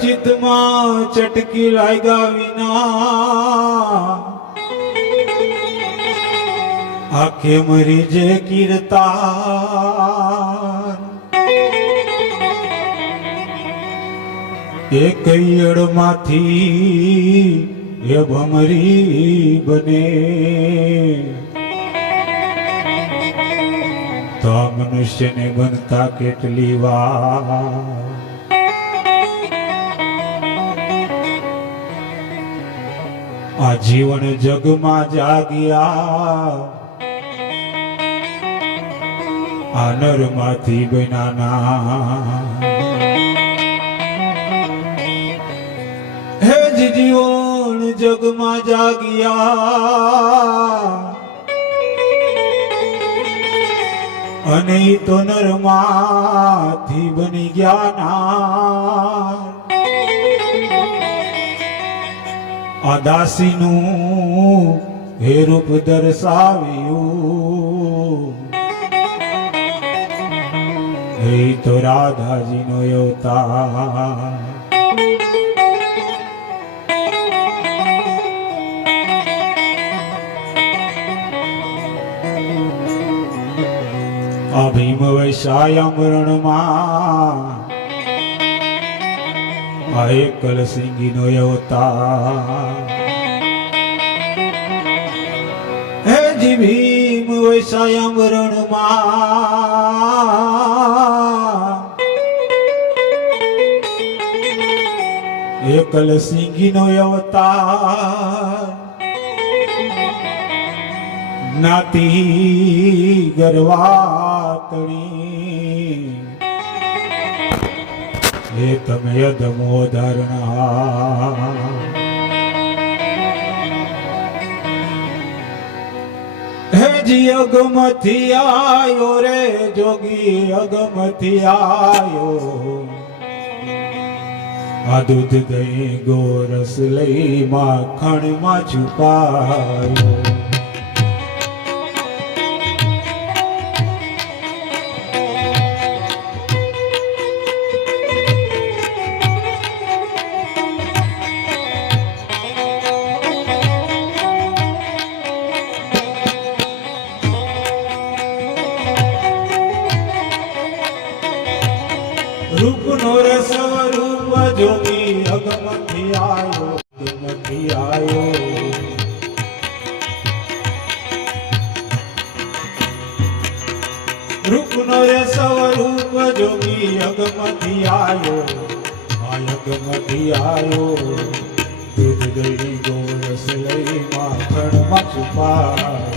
चित्तમાં ચટકી લાગ્યા વિના આખે મરી જે કીર્તાન એ કૈયડમાંથી એ ભમરી બને તો આ મનુષ્યને બનતા કેટલી વાર આ જીવન જગમાં જાગ્યા આ નરમાંથી બન્યાના હે જીવન જગમાં જાગ્યા અને ઈ તો નરમાંથી બની ગયા ના આ દાસીનું હે રૂપ દર્શાવ્યું હે તો રાધાજીનો અવતાર આ ભીમ વૈશાયમરણમાં આ એકલ સિંગીનો અવતાર હે જી ભીમ વૈશાયમરણમાં એકલ સિંગીનો અવતાર જ્ઞાતિ ગરવાતણી हे तमे अधमो धरणा हे जी अगमथी आयो रे जोगी अगमथी आयो आ दूध दही गोरस लई माखण मां छुपायो रूप नो स्वरूप जोगी अगमथी आयो अगमथी आयो रूप नो स्वरूप जोगी अगमथी आयो अगमथी आयो दूध दही गोरस लई माखण मां छुपायो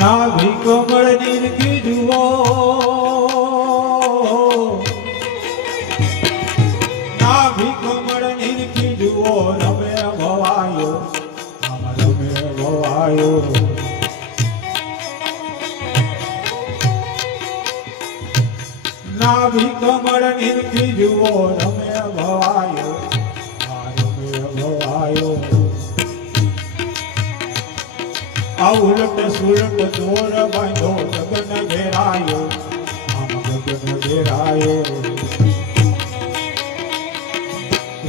नाभि कमल निरखी जुओ नाभि कमल निरखी जुओ रमे भवायो रमे भवायो नाभि कमल निरखी जुओ रमे भवायो रमे भवायो उलट सुलट दोर बांधो गगन घेरायो हम गगन घेरायो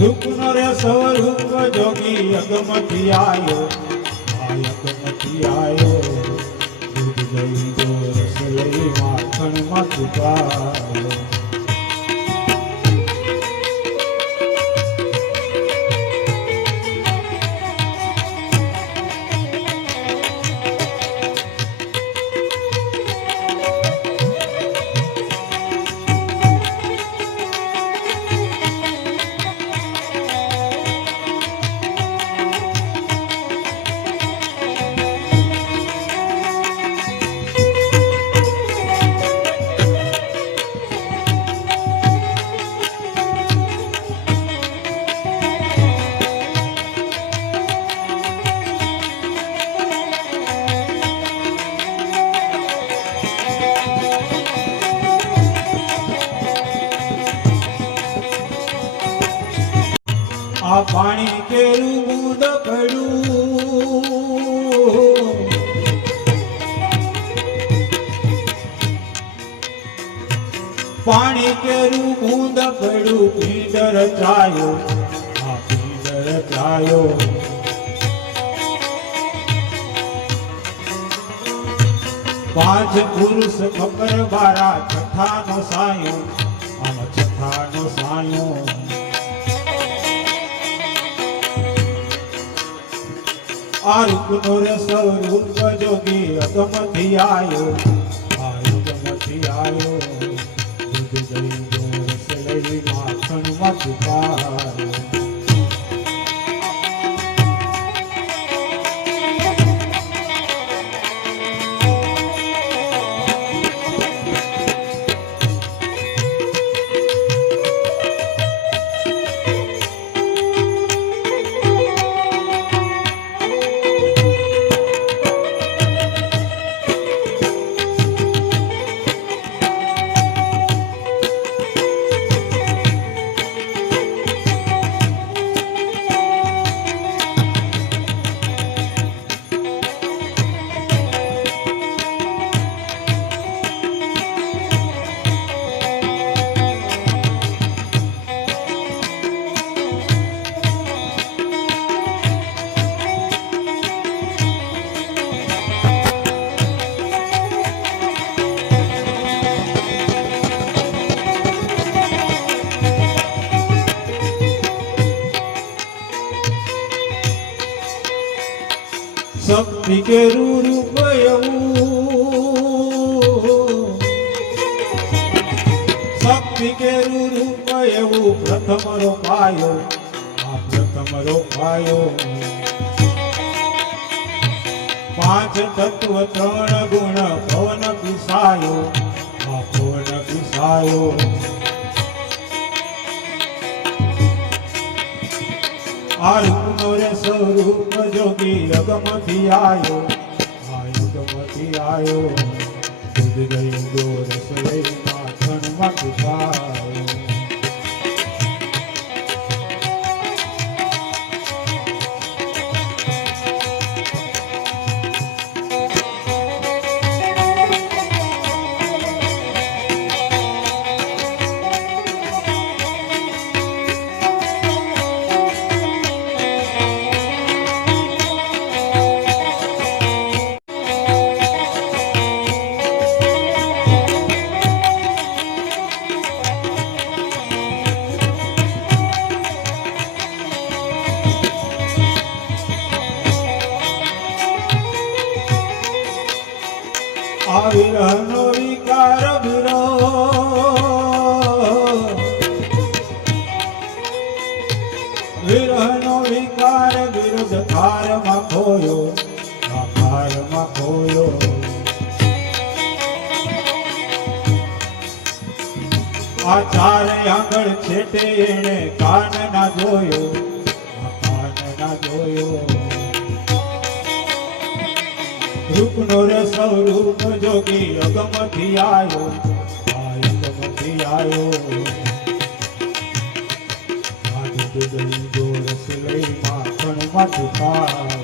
रूप रे स्वरूप जोगी अगमथी आयो अगमथी आयो दूध दही गोरस लई माखण मां छुपायो કેરું બૂંદ પડ્યું, પાણી કેરું બૂંદ પડ્યું, પીંડ રચાયો, આ પીંડ રચાયો. પાંચ પુરુષ ખબર બારા, છઠ્ઠાનો સાયો, આમ છઠ્ઠાનો સાયો. આ રૂપનો રસ રૂપ જોગી અગમથી આયો, આ યુગમથી આયો. દૂધ દહીં ગોરસ લઈ માખણમાં છુપાયો. શક્તિ કેરું રૂપ એવું, શક્તિ કેરું રૂપ એવું, પ્રથમ રોપાયો, આ પ્રથમ રોપાયો. પાંચ તત્વ ત્રણ ગુણ, પવન પીસાયો, આ પવન પીસાયો. આ રૂપનો રે સ્વરૂપ જોગી અગમથી આયો, આ યુગમથી આયો. દૂધ દહીં ગોરસ લઈ માખણમાં છુપાયો. આ વિરહનો વિકાર વિરહનો વિકાર વિરુદ્ધ થારમાં ખોયો, આ થારમાં ખોયો. આ ચારે આંગળ છેટે એણે કાન ના જોયો, આ કાન ના જોયો. રૂપનો રસ રૂપ જોગી અગમથી આયો, આ યુગમથી આયો. આ દૂધ દહીં ગોરસ લઈ માખણમાં છુપાયો.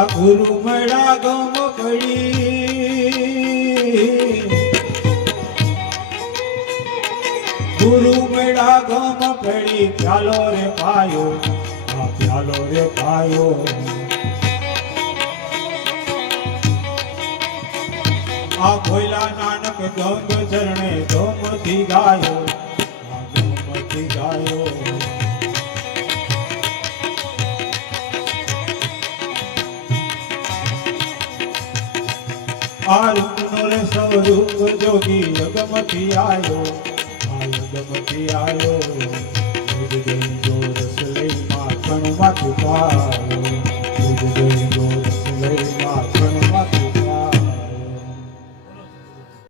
આ ગુરુ મળ્યા ગમ પડી, ગુરુ મળ્યા ગમ પડી, પ્યાલો રે પાયો, આ પ્યાલો રે પાયો. આ ભોલા નાનક ગંગ ચરણે ધોમથી ગાયો, આ ધોમથી ગાયો. આ રૂપનો રે સ્વરૂપ જોગી યગમથી આયો, આ યગમથી આયો. દૂધ દહીં જો રસ લઈ માખણમાંથી પાયો, દૂધ દહીં જો